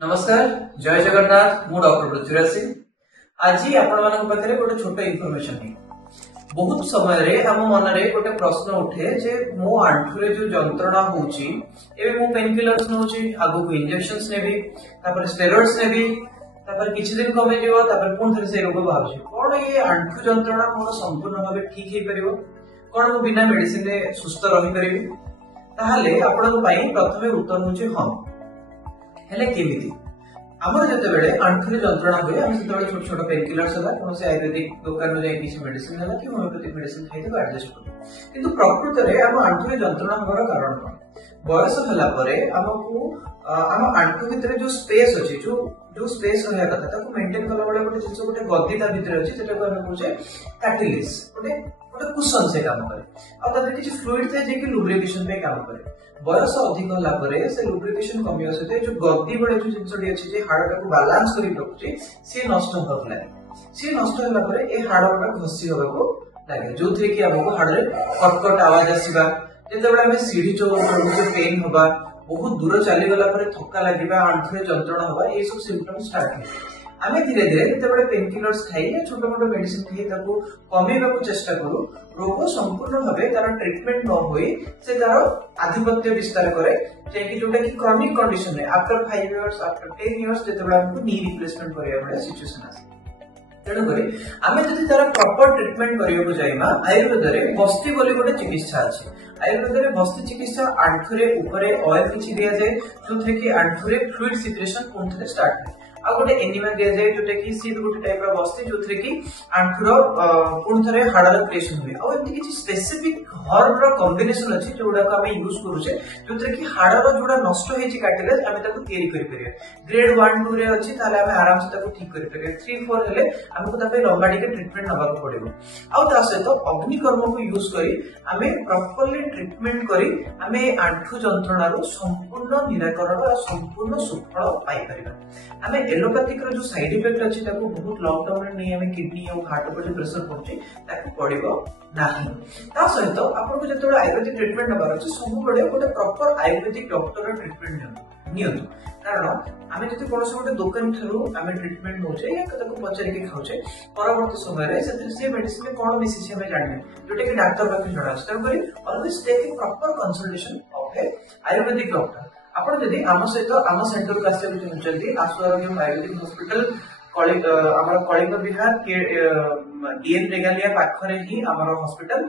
नमस्कार जय जगन्नाथ मु डॉक्टर पृथ्वीराज सिंह आज आपण मान पाखे गोटे छोट इनफॉरमेशन नहीं बहुत समय रे हम मन रे गोटे प्रश्न उठे जे मो आंठू रे जो जंत्रणा होची एबे मो पेन किलर्स नोची आगु को इंजेक्शंस नेबी तापर स्टेरॉइड्स नेबी तापर किछि दिन कमे जेबो तापर पुन थरे से रोग बाहर कोन ये आंठू जंत्रणा मोर संपूर्ण भाबे ठीक हे परिबो कोन मो बिना मेडिसिन रे सुस्थ रहि परिबी ताहाले आपण पई प्रथमे उत्तर होची हां हेले केमिति आमर जते बेले आंठू रे जंत्रणा हुए हम सेते छोट छोट पेन किलर्स हला कोन से आयुर्वेदिक दुकान रे किछि मेडिसिन हला कि होमियोपैथिक मेडिसिन खाइते एडजस्ट करू किंतु प्रकृत रे हम आंठू रे जंत्रणा होबार कारण कोन बयस होला परे हमकु हम आंठू भितरे जो स्पेस अछि जो स्पेस रहया कथा ताको मेंटेन करला बेले गोटे जिंस गोटे गद्दी ता भितरे अछि जेटा को हम कहूचे कैटिलिस गोटे कुशन से काम करे आ ताते किछि फ्लूइड थे जे कि लुब्रिकेशन पे काम करे बयस अधिक होला परे से लुब्रिकेशन कमी आसे जो गद्दी बळे जो जिंसडी अछि जे हाडा को बैलेंस करी रखुची से नष्ट होत लागे से नष्ट होला परे ए हाडा घसी होबा को लागे जोथरे कि हमको हाडरे कटकट आवाज आसीबा जेतेबेले हमें सीढ़ी चढ़ पेन होबा बहुत दूर चली गला परे थक्का लागिबा आंठू रे जंत्रणा होबा ए सब सिम्पटम स्टार्ट हे आमे धीरे धीरे जेतेबेले पेन किलर्स खाई या छोट मोट मेडिसिन खाई ताको कमेबा को चेष्टा करू रोग संपूर्ण भाबे तार ट्रीटमेंट न होई से तार आधिपत्य विस्तार करे जेकी जोटा कि क्रॉनिक कंडीशन है आफ्टर 5 इयर्स आफ्टर 10 इयर्स जेतेबेले हमको नी रिप्लेसमेंट करिया पड़े सिचुएशन आसे तेणु करी आमे जदि तार प्रॉपर ट्रीटमेंट करियो को जाइमा आयुर्वेद रे बस्ती बोली गोटे चिकित्सा अछि आयुर्वेद रे बस्ती चिकित्सा आंठू रे ऊपरे ऑयल किछि दिया जाय जोथरे कि आंठू रे फ्लूइड सिक्रेशन कोनथरे स्टार्ट है आ गोटे एनिमा दिया जाय जोटे कि सीट गोटे टाइप रो बस्ती जोथरे कि आंठू रो कोनथरे हाडर क्रिएशन हुए आ एमति किछि स्पेसिफिक हर्ब रो कॉम्बिनेशन अछि जोडा को हमें यूज करू छे जोथरे कि हाडर जोडा नष्ट होई छि काटिले हमें ताको तयारी करि परिया ग्रेड 1 2 रे अछि ताले हमें आराम से ताको ठीक करि परिया 3 4 हेले हमको तापे लंबा टिके ट्रीटमेंट नबा को पड़िबो आ ता सहित अग्निकर्म को यूज करी हमें प्रॉपर्ली ट्रीटमेंट करी हमें आंठू जंत्रणा रो संपूर्ण निराकरण और संपूर्ण सुफल पाई परिबा हमें एलोपैथिक रो जो साइड इफेक्ट अछि ताको बहुत लॉन्ग टर्म रे नै हमें किडनी और हार्ट पर जो प्रेशर पड़छि ताको पड़िबो नाही ता सहित आपन को जतोड़ आयुर्वेदिक ट्रीटमेंट नबार अछि सब बडे गोटे प्रॉपर आयुर्वेदिक डॉक्टर रो ट्रीटमेंट नियंतु कारण आमे जति कोनसे गोटे दुकान थरु आमे ट्रीटमेंट होचे या ताको पचारि के खाउचे परवर्ती समय रे से मेडिसिन में कोन मिसी छै हमें जानने जोटे कि डॉक्टर पाखे जणा अछि तब करी always take proper consultation of a ayurvedic doctor आपण जदि आम सहित आम सेंटर का से चाहते आशु आरोग्य आयुर्वेदिक हॉस्पिटल कलिंग विहार डीएन रेगालिया पाखरे ही हमारा हॉस्पिटल